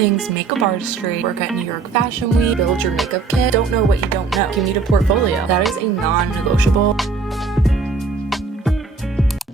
things makeup artistry, work at New York Fashion Week, build your makeup kit, don't know what you don't know. You need a portfolio. That is a non-negotiable.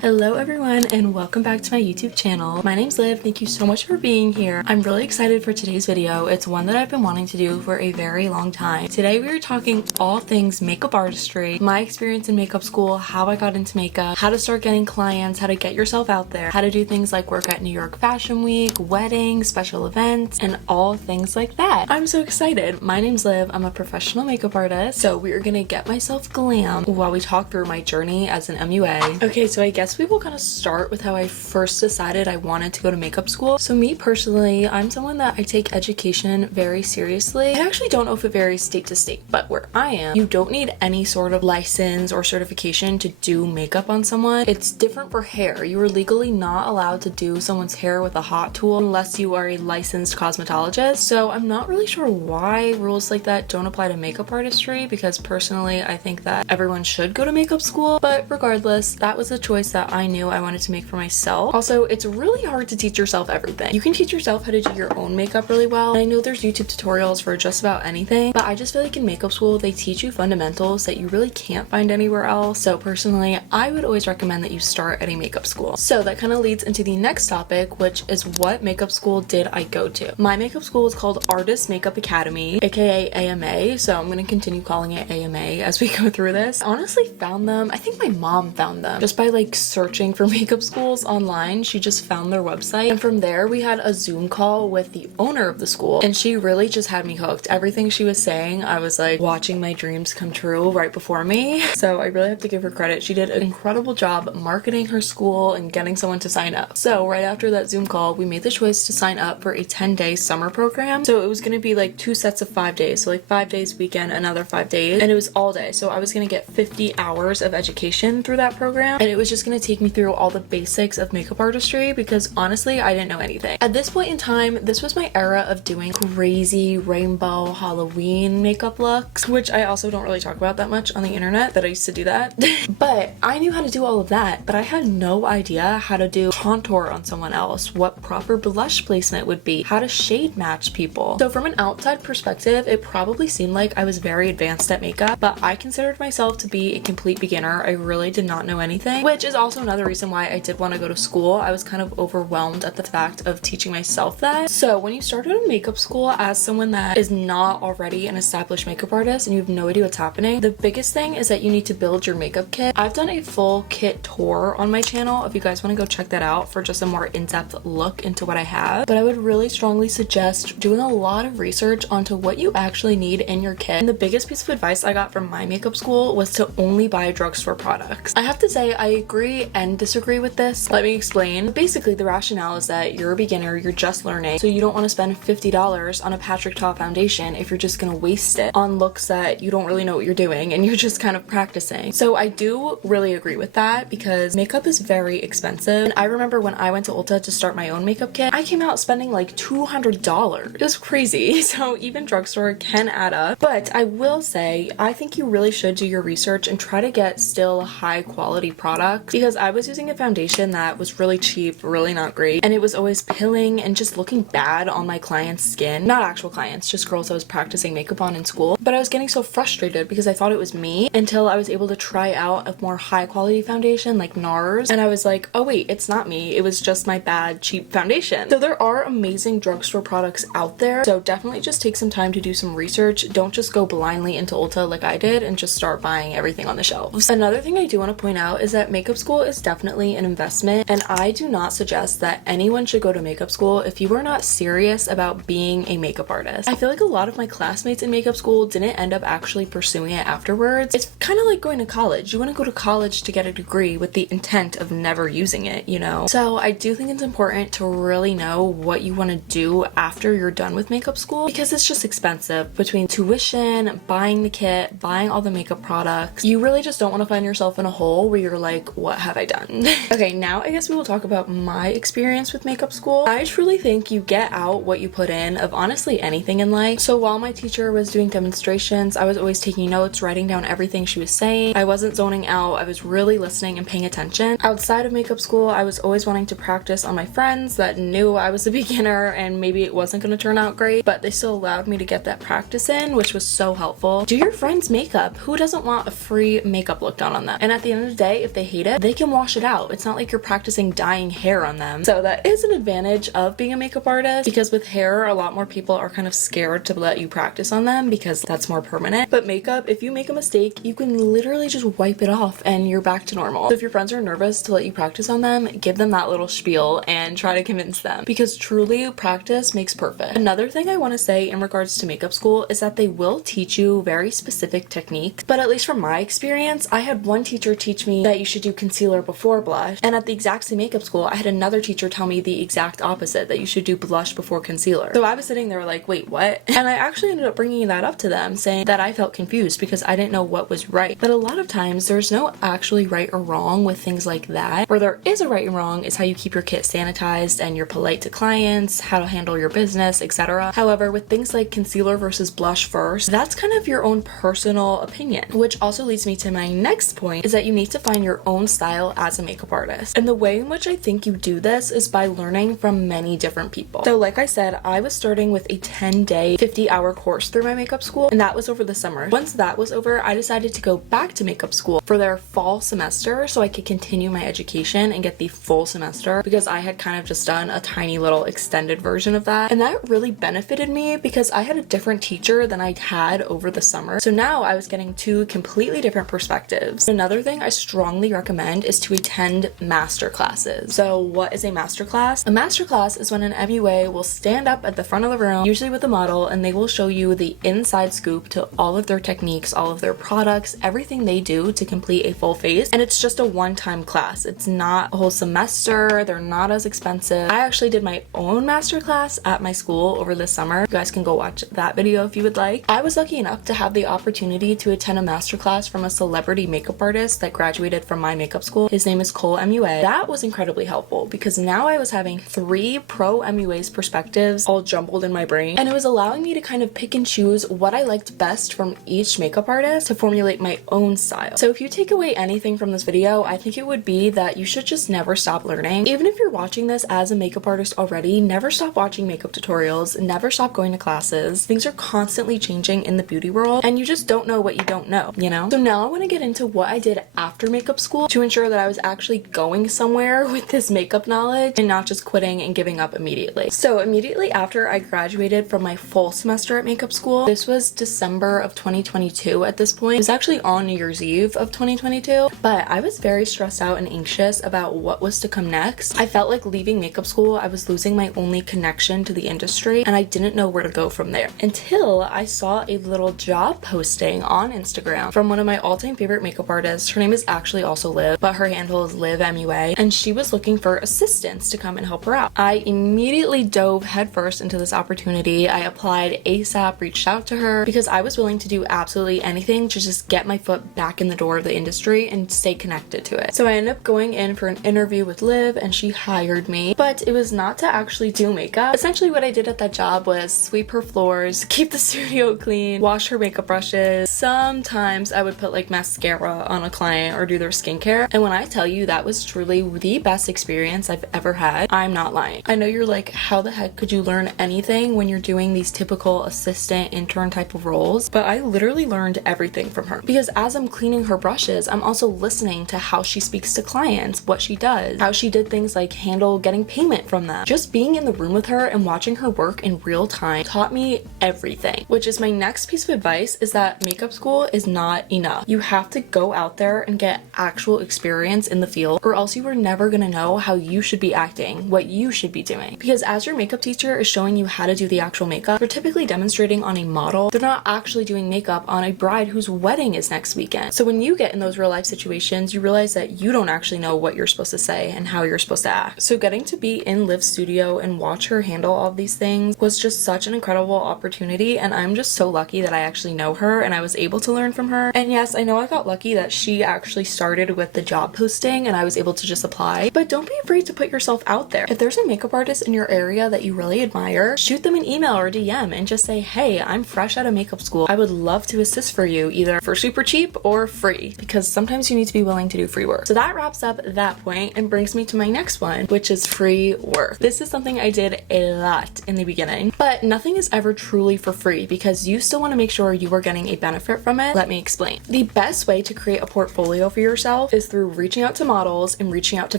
Hello everyone and welcome back to my YouTube channel. My name's Liv. Thank you so much for being here. I'm really excited for today's video. It's one that I've been wanting to do for a very long time. Today we are talking all things makeup artistry, my experience in makeup school, how I got into makeup, how to start getting clients, how to get yourself out there, how to do things like work at New York Fashion Week, weddings, special events, and all things like that. I'm so excited. My name's Liv. I'm a professional makeup artist, so we are gonna get myself glam while we talk through my journey as an MUA. Okay, so I guess we will kind of start with how I first decided I wanted to go to makeup school. So me personally, I'm someone that I take education very seriously. I actually don't know if it varies state to state, but where I am, you don't need any sort of license or certification to do makeup on someone. It's different for hair. You are legally not allowed to do someone's hair with a hot tool unless you are a licensed cosmetologist. So I'm not really sure why rules like that don't apply to makeup artistry, because personally I think that everyone should go to makeup school, but regardless, that was a choice that I knew I wanted to make for myself. Also, it's really hard to teach yourself everything. You can teach yourself how to do your own makeup really well. And I know there's YouTube tutorials for just about anything, but I just feel like in makeup school, they teach you fundamentals that you really can't find anywhere else. So personally, I would always recommend that you start at a makeup school. So that kind of leads into the next topic, which is what makeup school did I go to? My makeup school is called Artist Makeup Academy, aka AMA. So I'm going to continue calling it AMA as we go through this. I honestly found them, I think my mom found them just by like searching for makeup schools online. She just found their website, and from there we had a Zoom call with the owner of the school, and she really just had me hooked. Everything she was saying, I was like watching my dreams come true right before me. So I really have to give her credit. She did an incredible job marketing her school and getting someone to sign up. So right after that Zoom call, we made the choice to sign up for a 10-day summer program. So it was going to be like 2 sets of 5 days, so like 5 days weekend, another 5 days, and it was all day. So I was going to get 50 hours of education through that program, and it was just going to take me through all the basics of makeup artistry, because honestly I didn't know anything. At this point in time, this was my era of doing crazy rainbow Halloween makeup looks, which I also don't really talk about that much on the internet, that I used to do that. But I knew how to do all of that, but I had no idea how to do contour on someone else, what proper blush placement would be, how to shade match people. So from an outside perspective, it probably seemed like I was very advanced at makeup, but I considered myself to be a complete beginner. I really did not know anything, which is also another reason why I did want to go to school. I was kind of overwhelmed at the fact of teaching myself that. So when you start at a makeup school as someone that is not already an established makeup artist and you have no idea what's happening, the biggest thing is that you need to build your makeup kit. I've done a full kit tour on my channel if you guys want to go check that out for just a more in-depth look into what I have, but I would really strongly suggest doing a lot of research onto what you actually need in your kit. And the biggest piece of advice I got from my makeup school was to only buy drugstore products. I have to say I agree and disagree with this. Let me explain. Basically, the rationale is that you're a beginner, you're just learning, so you don't want to spend $50 on a Patrick Ta foundation if you're just gonna waste it on looks that you don't really know what you're doing and you're just kind of practicing. So I do really agree with that, because makeup is very expensive. And I remember when I went to Ulta to start my own makeup kit, I came out spending like $200. It was crazy. So even drugstore can add up. But I will say, I think you really should do your research and try to get still high quality products, because I was using a foundation that was really cheap, really not great, and it was always pilling and just looking bad on my clients' skin. Not actual clients, just girls I was practicing makeup on in school. But I was getting so frustrated because I thought it was me, until I was able to try out a more high quality foundation like NARS, and I was like, oh wait, it's not me, it was just my bad cheap foundation. So there are amazing drugstore products out there, so definitely just take some time to do some research. Don't just go blindly into Ulta like I did and just start buying everything on the shelves. Another thing I do want to point out is that makeup school is definitely an investment, and I do not suggest that anyone should go to makeup school if you are not serious about being a makeup artist. I feel like a lot of my classmates in makeup school didn't end up actually pursuing it afterwards. It's kind of like going to college. You want to go to college to get a degree with the intent of never using it, you know? So I do think it's important to really know what you want to do after you're done with makeup school, because it's just expensive. Between tuition, buying the kit, buying all the makeup products, you really just don't want to find yourself in a hole where you're like, what have I done? Okay, now I guess we will talk about my experience with makeup school. I truly think you get out what you put in of honestly anything in life. So while my teacher was doing demonstrations, I was always taking notes, writing down everything she was saying. I wasn't zoning out. I was really listening and paying attention. Outside of makeup school, I was always wanting to practice on my friends that knew I was a beginner and maybe it wasn't going to turn out great, but they still allowed me to get that practice in, which was so helpful. Do your friends' makeup. Who doesn't want a free makeup look done on them? And at the end of the day, if they hate it, they can wash it out. It's not like you're practicing dyeing hair on them. So that is an advantage of being a makeup artist, because with hair, a lot more people are kind of scared to let you practice on them because that's more permanent. But makeup, if you make a mistake, you can literally just wipe it off and you're back to normal. So if your friends are nervous to let you practice on them, give them that little spiel and try to convince them, because truly practice makes perfect. Another thing I want to say in regards to makeup school is that they will teach you very specific techniques, but at least from my experience, I had one teacher teach me that you should do concealer before blush, and at the exact same makeup school, I had another teacher tell me the exact opposite, that you should do blush before concealer. So I was sitting there like, wait, what? And I actually ended up bringing that up to them, saying that I felt confused because I didn't know what was right. But a lot of times, there's no actually right or wrong with things like that. Where there is a right and wrong is how you keep your kit sanitized and you're polite to clients, how to handle your business, etc. However, with things like concealer versus blush first, that's kind of your own personal opinion, which also leads me to my next point, is that you need to find your own style as a makeup artist. And the way in which I think you do this is by learning from many different people. So like I said, I was starting with a 10-day, 50-hour course through my makeup school, and that was over the summer. Once that was over, I decided to go back to makeup school for their fall semester so I could continue my education and get the full semester, because I had kind of just done a tiny little extended version of that. And that really benefited me because I had a different teacher than I had over the summer. So now I was getting two completely different perspectives. Another thing I strongly recommend is to attend master classes. So what is a master class? A master class is when an MUA will stand up at the front of the room, usually with a model, and they will show you the inside scoop to all of their techniques, all of their products, everything they do to complete a full face. And it's just a one-time class. It's not a whole semester. They're not as expensive. I actually did my own master class at my school over the summer. You guys can go watch that video if you would like. I was lucky enough to have the opportunity to attend a master class from a celebrity makeup artist that graduated from my makeup school. His name is Cole MUA. That was incredibly helpful because now I was having 3 pro MUA's perspectives all jumbled in my brain, and it was allowing me to kind of pick and choose what I liked best from each makeup artist to formulate my own style. So if you take away anything from this video, I think it would be that you should just never stop learning. Even if you're watching this as a makeup artist already, never stop watching makeup tutorials, never stop going to classes. Things are constantly changing in the beauty world, and you just don't know what you don't know, you know? So now I want to get into what I did after makeup school to ensure that I was actually going somewhere with this makeup knowledge and not just quitting and giving up immediately. So immediately after I graduated from my full semester at makeup school, this was December of 2022 at this point. It was actually on New Year's Eve of 2022, but I was very stressed out and anxious about what was to come next. I felt like leaving makeup school, I was losing my only connection to the industry, and I didn't know where to go from there until I saw a little job posting on Instagram from one of my all-time favorite makeup artists. Her name is actually also Liv, but her handle is Liv MUA, and she was looking for assistants to come and help her out. I immediately dove headfirst into this opportunity. I applied ASAP, reached out to her because I was willing to do absolutely anything to just get my foot back in the door of the industry and stay connected to it. So I ended up going in for an interview with Liv, and she hired me, but it was not to actually do makeup. Essentially what I did at that job was sweep her floors, keep the studio clean, wash her makeup brushes. Sometimes I would put like mascara on a client or do their skincare, and when I tell you that was truly the best experience I've ever had, I'm not lying. I know you're like, how the heck could you learn anything when you're doing these typical assistant intern type of roles? But I literally learned everything from her, because as I'm cleaning her brushes, I'm also listening to how she speaks to clients, what she does, how she did things like handle getting payment from them. Just being in the room with her and watching her work in real time taught me everything, which is my next piece of advice, is that makeup school is not enough. You have to go out there and get actual experience in the field, or else you are never gonna know how you should be acting, what you should be doing. Because as your makeup teacher is showing you how to do the actual makeup, they're typically demonstrating on a model. They're not actually doing makeup on a bride whose wedding is next weekend. So when you get in those real life situations, you realize that you don't actually know what you're supposed to say and how you're supposed to act. So getting to be in Liv's studio and watch her handle all of these things was just such an incredible opportunity, and I'm just so lucky that I actually know her and I was able to learn from her. And yes, I know I got lucky that she actually started with the job posting and I was able to just apply. But don't be afraid to put yourself out there. If there's a makeup artist in your area that you really admire, shoot them an email or DM and just say, hey, I'm fresh out of makeup school. I would love to assist for you, either for super cheap or free, because sometimes you need to be willing to do free work. So that wraps up that point and brings me to my next one, which is free work. This is something I did a lot in the beginning, but nothing is ever truly for free because you still want to make sure you are getting a benefit from it. Let me explain. The best way to create a portfolio for yourself is through reaching out to models and reaching out to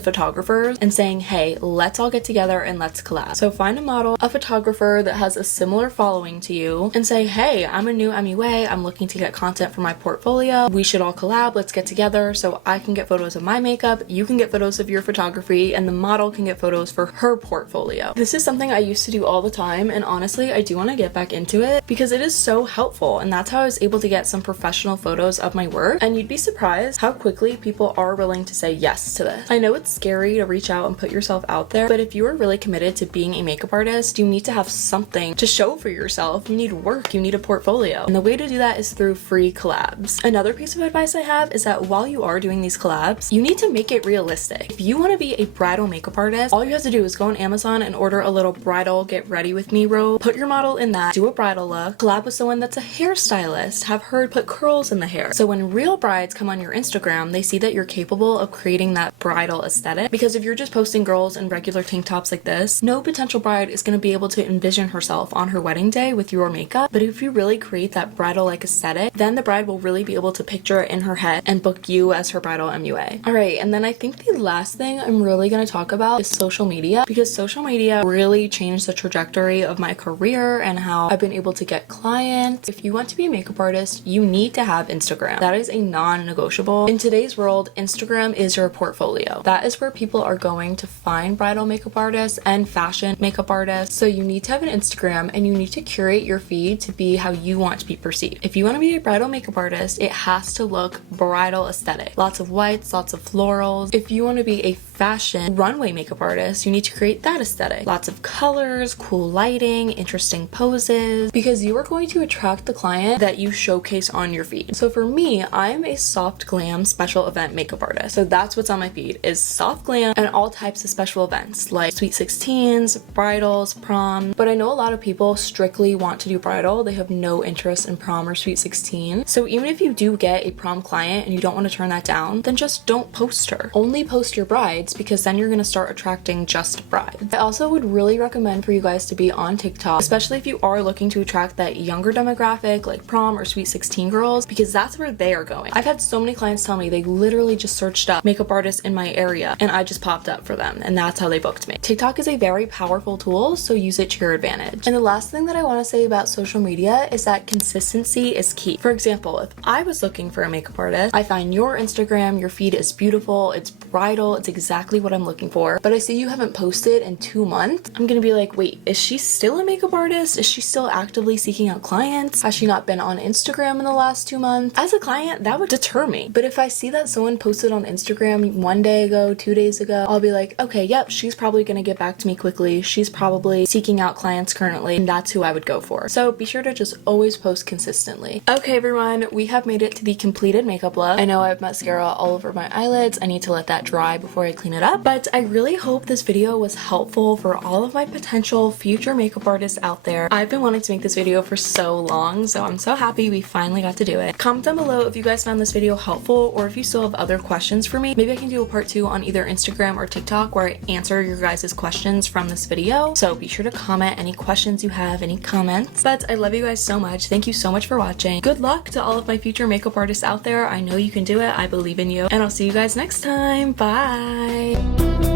photographers and saying, hey, let's all get together and let's collab. So find a model, a photographer that has a similar following to you and say, hey, I'm a new MUA, I'm looking to get content for my portfolio. We should all collab, let's get together so I can get photos of my makeup, you can get photos of your photography, and the model can get photos for her portfolio. This is something I used to do all the time, and honestly, I do want to get back into it because it is so helpful, and that's how I was able to get some professional photos of my work, and you'd be surprised how quickly people are willing to say yes to this. I know it's scary to reach out and put yourself out there, but if you are really committed to being a makeup artist, you need to have something to show for yourself. You need work, you need a portfolio, and the way to do that is through free collabs. Another piece of advice I have is that while you are doing these collabs, you need to make it realistic. If you want to be a bridal makeup artist, all you have to do is go on Amazon and order a little bridal get ready with me robe, put your model in that, do a bridal look, collab with someone that's a hairstylist, have her put curls in the hair. So when real brides come on your Instagram, they see that you're capable of creating that bridal aesthetic, because if you're just posting girls in regular tank tops like this, no potential bride is going to be able to envision herself on her wedding day with your makeup. But if you really create that bridal-like aesthetic, then the bride will really be able to picture it in her head and book you as her bridal MUA. Alright, and then I think the last thing I'm really going to talk about is social media, because social media really changed the trajectory of my career and how I've been able to get clients. If you want to be a makeup artist, you need to have Instagram. That is a non-negotiable. In today's world, Instagram is your portfolio. That is where people are going to find bridal makeup artists and fashion makeup artists. So you need to have an Instagram and you need to curate your feed to be how you want to be perceived. If you want to be a bridal makeup artist, it has to look bridal aesthetic. Lots of whites, lots of florals. If you want to be a fashion runway makeup artist, you need to create that aesthetic. Lots of colors, cool lighting, interesting poses, because you are going to attract the client that you showcase on your feed. So for me, I'm a soft glam special event makeup artist. So that's what's on my feed, is soft glam and all types of special events like sweet 16s, bridals, prom. But I know a lot of people strictly want to do bridal. They have no interest in prom or sweet 16. So even if you do get a prom client and you don't want to turn that down, then just don't post her. Only post your brides, because then you're going to start attracting just brides. I also would really recommend for you guys to be on TikTok, especially if you are looking to attract that younger demographic like prom or sweet 16 girls, because that's where they are going. I've had so many clients tell me they literally just searched up makeup artists in my area and I just popped up for them, and that's how they booked me. TikTok is a very powerful tool, so use it to your advantage. And the last thing that I want to say about social media is that consistency is key. For example, if I was looking for a makeup artist, I find your Instagram, your feed is beautiful, it's bridal, it's exactly what I'm looking for, but I see you haven't posted in 2 months, I'm gonna be like, wait, is she still a makeup artist? Is she still actively seeking out clients? Has she not been on Instagram in the last 2 months? As a client, that would deter me. But if I see that someone posted on Instagram 1 day ago, 2 days ago, I'll be like, okay, yep, she's probably gonna get back to me quickly. She's probably seeking out clients currently, and that's who I would go for. So be sure to just always post consistently. Okay, everyone, we have made it to the completed makeup look. I know I have mascara all over my eyelids. I need to let that dry before I clean it up, but I really hope this video was helpful for all of my potential future makeup artists out there. I've been wanting to make this video for so long, so I'm so happy we finally got to do it. Comment down below if you guys found this video helpful, or if you still have other questions for me. Maybe I can do a part 2 on either Instagram or TikTok where I answer your guys' questions from this video. So be sure to comment any questions you have, any comments. But I love you guys so much. Thank you so much for watching. Good luck to all of my future makeup artists out there. I know you can do it. I believe in you. And I'll see you guys next time. Bye!